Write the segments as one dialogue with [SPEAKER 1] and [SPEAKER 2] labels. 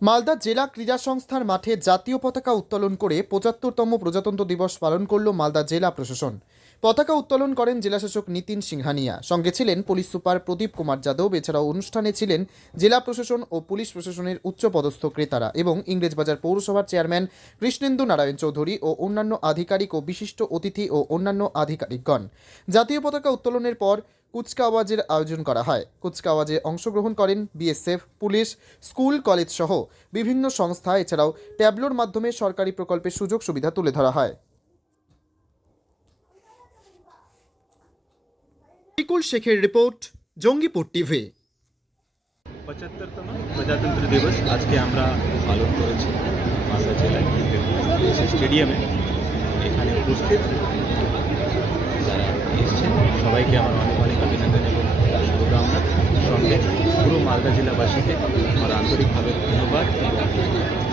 [SPEAKER 1] মালদা জেলা ক্রীড়া সংস্থার মাঠে জাতীয় পতাকা উত্তোলন করে পঁচাত্তরতম প্রজাতন্ত্র দিবস পালন করল মালদা জেলা প্রশাসন। পতাকা উত্তোলন করেন জেলাশাসক নীতিন সিংহানিয়া। সঙ্গে ছিলেন পুলিশ সুপার প্রদীপ কুমার যাদব, এছাড়াও অনুষ্ঠানে ছিলেন জেলা প্রশাসন ও পুলিশ প্রশাসনের উচ্চপদস্থ ক্রেতারা এবং ইংরেজবাজার পৌরসভার চেয়ারম্যান কৃষ্ণেন্দু নারায়ণ চৌধুরী ও অন্যান্য আধিকারিক ও বিশিষ্ট অতিথি ও অন্যান্য আধিকারিকগণ। জাতীয় পতাকা উত্তোলনের পর কুচকাওয়াজের আয়োজন করা হয়। কুচকাওয়াজে অংশগ্রহণ করেন বিএসএফ, পুলিশ, স্কুল, কলেজ সহ বিভিন্ন সংস্থা। এছাড়াও ট্যাবলোর মাধ্যমে সরকারি প্রকল্পের সুযোগ সুবিধা তুলে ধরা হয়। বিকুল শেখের রিপোর্ট, জঙ্গিপুর টিভি।
[SPEAKER 2] পঁচাত্তরতম প্রজাতন্ত্র দিবস আজকে আমরা পালন করেছি। মালদা জেলায় স্টেডিয়ামে। এখানে উপস্থিত এসছেন। সবাইকে আমার অনেক অনেক অভিনন্দন এবং শুভকামনা। সঙ্গে পুরো মালদা জেলাবাসীকে আমার আন্তরিকভাবে ধন্যবাদ।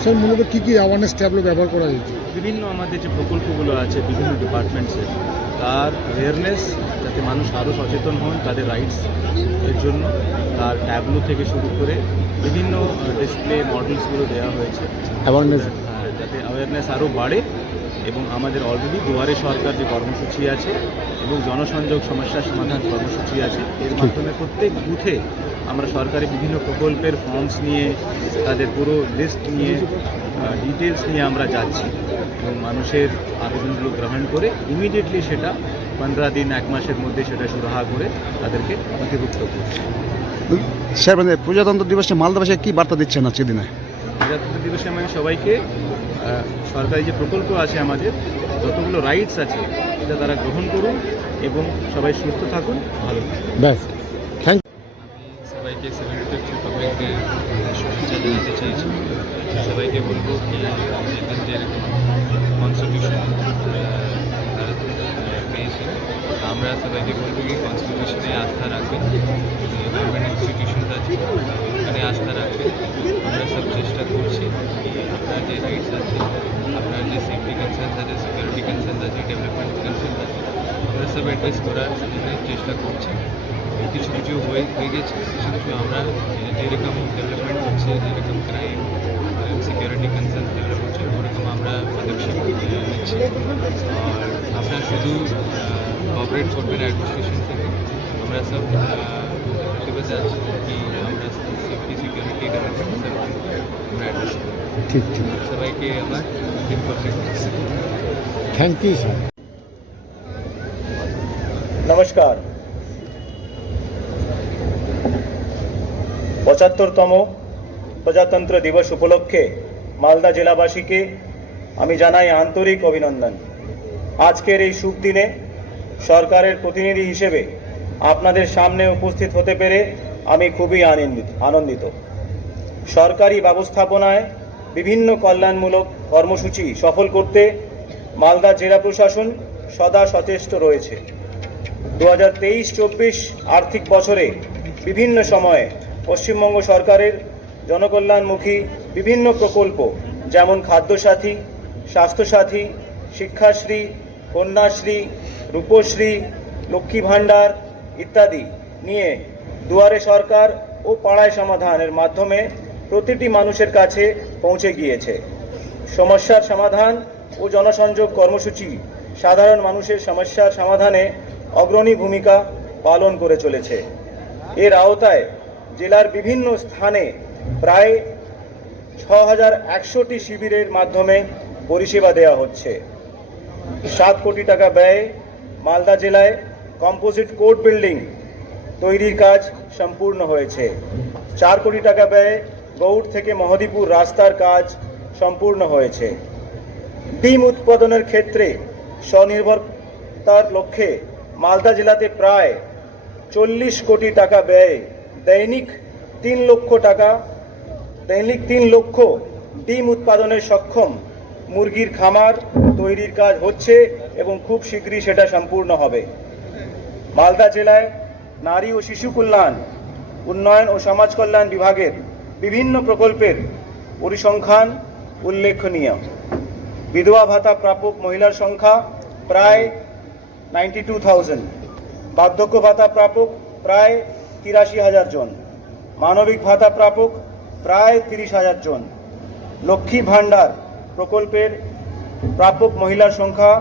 [SPEAKER 3] স্যার মূলত কী কী অ্যাওয়ারনেস ট্যাবলো ব্যবহার করা হয়েছে?
[SPEAKER 2] বিভিন্ন আমাদের যে প্রকল্পগুলো আছে বিভিন্ন ডিপার্টমেন্টসের তার অ্যাওয়ারনেস যাতে মানুষ আরও সচেতন হন তাদের রাইটস এর জন্য তার ট্যাবলো থেকে শুরু করে বিভিন্ন ডিসপ্লে মডেলসগুলো দেওয়া হয়েছে. হ্যাঁ, যাতে অ্যাওয়ারনেস আরও বাড়ে। এবং আমাদের অলরেডি দুয়ারে সরকার যে কর্মসূচি আছে এবং জনসংযোগ সমস্যা সমাধান কর্মসূচি আছে এর মাধ্যমে প্রত্যেক বুথে আমরা সরকারি বিভিন্ন প্রকল্পের ফর্মস নিয়ে তাদের পুরো লিস্ট নিয়ে ডিটেলস নিয়ে আমরা যাচ্ছি। এবং মানুষের আবেদনগুলো গ্রহণ করে ইমিডিয়েটলি সেটা পনেরো দিন এক মাসের মধ্যে সেটা সুরাহা করে তাদেরকে নথিভুক্ত করছি।
[SPEAKER 3] স্যার মানে প্রজাতন্ত্র দিবসে মালদাবাসী কী বার্তা দিচ্ছেন আজকে দিনে?
[SPEAKER 2] প্রজাতন্ত্র দিবসে আমি সবাইকে আহ, সরকারি যে প্রকল্প আছে আমাদের যতগুলো রাইটস আছে সেটা তারা গ্রহণ করুন এবং সবাই সুস্থ থাকুন ভালো থাকুন।
[SPEAKER 3] ব্যাস। থ্যাংক
[SPEAKER 4] আমি সবাইকে সেভেন্টি ফিফথ রিপাবলিক ডে শুভেচ্ছা জানাতে চাইছি। সবাইকে বলব কি যেদিন যেরকম কনস্টিটিউশন ভারত পেয়েছে। আমরা সবাইকে বলব কি কনস্টিটিউশনে আস্থা রাখবেন। গভর্নমেন্ট ইনস্টিটিউশন আছে ওখানে আস্থা রাখবেন। আমরা সব চেষ্টা করছি। কি আপনার যে রাইটস আছে আপনার যে সেফটি কনসার্নস আছে সিকিউরিটি কনসার্নস আছে ডেভেলপমেন্ট কনসার্নস আছে আমরা সব অ্যাড্রেস করার জন্য চেষ্টা করছি কিছু কিছু হয়ে হয়ে গেছে কিছু কিছু আমরা যেরকম ডেভেলপমেন্ট হচ্ছে যেরকম ক্রাইম সিকিউরিটি কনসার্ন ডেভেলপ হচ্ছে ওরকম আমরা পদক্ষেপ আহ, নিচ্ছি আর আপনারা শুধু কোঅপারেট করবেন অ্যাডমিনিস্ট্রেশন থেকে আমরা সব
[SPEAKER 3] ঠিক ঠিক
[SPEAKER 4] সবাইকে আমার
[SPEAKER 3] থ্যাংক ইউ স্যার
[SPEAKER 5] নমস্কার। পঁচাত্তরতম প্রজাতন্ত্র দিবস উপলক্ষে মালদা জেলাবাসীকে আমি জানাই আন্তরিক অভিনন্দন। আজকের এই শুভ দিনে সরকারের প্রতিনিধি হিসেবে আপনাদের সামনে উপস্থিত হতে পেরে আমি খুবই আনন্দিত আনন্দিত। সরকারি ব্যবস্থাপনায় বিভিন্ন কল্যাণমূলক কর্মসূচি সফল করতে মালদা জেলা প্রশাসন সদা সচেষ্ট রয়েছে। দু হাজার তেইশ চব্বিশ আর্থিক বছরে বিভিন্ন সময়ে পশ্চিমবঙ্গ সরকারের জনকল্যাণমুখী বিভিন্ন প্রকল্প, যেমন খাদ্যসাথী, স্বাস্থ্যসাথী, শিক্ষাশ্রী, কন্যাশ্রী, রূপশ্রী, লক্ষ্মী ভাণ্ডার ইত্যাদি নিয়ে দুয়ারে সরকার ও পাড়ায় সমাধানের মাধ্যমে প্রতিটি মানুষের কাছে পৌঁছে গিয়েছে। সমস্যার সমাধান ও জনসংযোগ কর্মসূচি সাধারণ মানুষের সমস্যার সমাধানে অগ্রণী ভূমিকা পালন করে চলেছে। এর আওতায় জেলার বিভিন্ন স্থানে প্রায় ছ হাজার একশোটি শিবিরের মাধ্যমে পরিষেবা দেওয়া হচ্ছে। সাত কোটি টাকা ব্যয়ে মালদা জেলায় কম্পোজিট কোর্ট বিল্ডিং তৈরির কাজ সম্পূর্ণ হয়েছে। চার কোটি টাকা ব্যয়ে গৌড় থেকে মহদীপুর রাস্তার কাজ সম্পূর্ণ হয়েছে। ডিম উৎপাদনের ক্ষেত্রে স্বনির্ভরতার লক্ষ্যে মালদা জেলাতে প্রায় চল্লিশ কোটি টাকা ব্যয়ে দৈনিক তিন লক্ষ টাকা, দৈনিক তিন লক্ষ ডিম উৎপাদনের সক্ষম মুরগির খামার তৈরির কাজ হচ্ছে এবং খুব শীঘ্রই সেটা সম্পূর্ণ হবে। মালদা জেলায় নারী ও শিশু কল্যাণ, উন্নয়ন ও সমাজ কল্যাণ বিভাগের বিভিন্ন প্রকল্পের পরিসংখ্যান উল্লেখনীয়। বিধবা ভাতা প্রাপক মহিলার সংখ্যা প্রায় নাইনটি টু থাউজেন্ড। বার্ধক্য ভাতা প্রাপক প্রায় তিরাশি হাজার জন। মানবিক ভাতা প্রাপক প্রায় তিরিশ হাজার জন। লক্ষ্মী ভাণ্ডার প্রকল্পের প্রাপক মহিলার সংখ্যা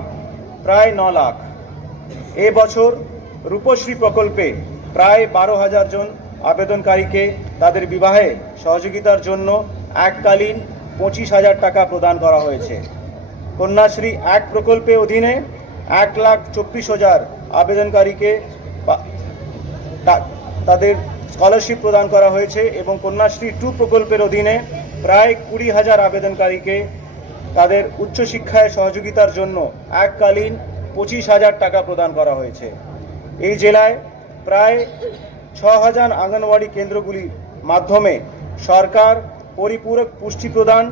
[SPEAKER 5] প্রায় ন লাখ। এ বছর রূপশ্রী প্রকল্পে প্রায় বারো হাজার জন আবেদনকারীকে তাদের বিবাহে সহযোগিতার জন্য এককালীন পঁচিশ হাজার টাকা প্রদান করা হয়েছে। কন্যাশ্রী এক প্রকল্পে অধীনে এক লাখ চব্বিশ হাজার আবেদনকারীকে তাদের স্কলারশিপ প্রদান করা হয়েছে এবং কন্যাশ্রী টু প্রকল্পের অধীনে প্রায় কুড়ি হাজার আবেদনকারীকে তাদের উচ্চশিক্ষায় সহযোগিতার জন্য এককালীন পঁচিশ হাজার টাকা প্রদান করা হয়েছে। এই জেলায় প্রায় ছ হাজার আঙ্গনওয়াড়ি কেন্দ্রগুলির মাধ্যমে সরকার পরিপূরক পুষ্টি প্রদান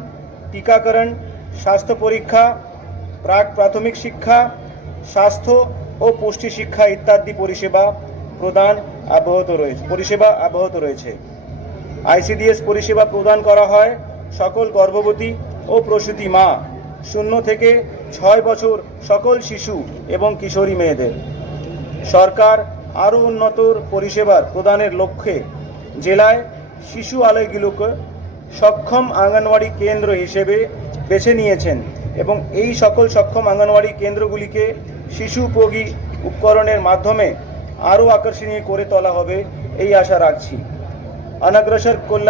[SPEAKER 5] টিকাকরণ, স্বাস্থ্য পরীক্ষা, প্রাক প্রাথমিক শিক্ষা, স্বাস্থ্য ও পুষ্টি শিক্ষা ইত্যাদি পরিষেবা প্রদান অব্যাহত রয়েছে, পরিষেবা অব্যাহত রয়েছে। আইসিডিএস পরিষেবা প্রদান করা হয় সকল গর্ভবতী ও প্রসূতি মা, শূন্য থেকে ছয় বছর সকল শিশু এবং কিশোরী মেয়েদের। সরকার আরও উন্নত পরিষেবার প্রদানের লক্ষ্যে জেলায় শিশু আলয়গুলোকে সক্ষম আঙ্গনওয়াড়ি কেন্দ্র হিসেবে বেছে নিয়েছেন এবং এই সকল সক্ষম আঙ্গনওয়াড়ি কেন্দ্রগুলিকে শিশু উপযোগী উপকরণের মাধ্যমে আরও আকর্ষণীয় করে তোলা হবে এই আশা রাখছি। অনগ্রসর কল্যাণ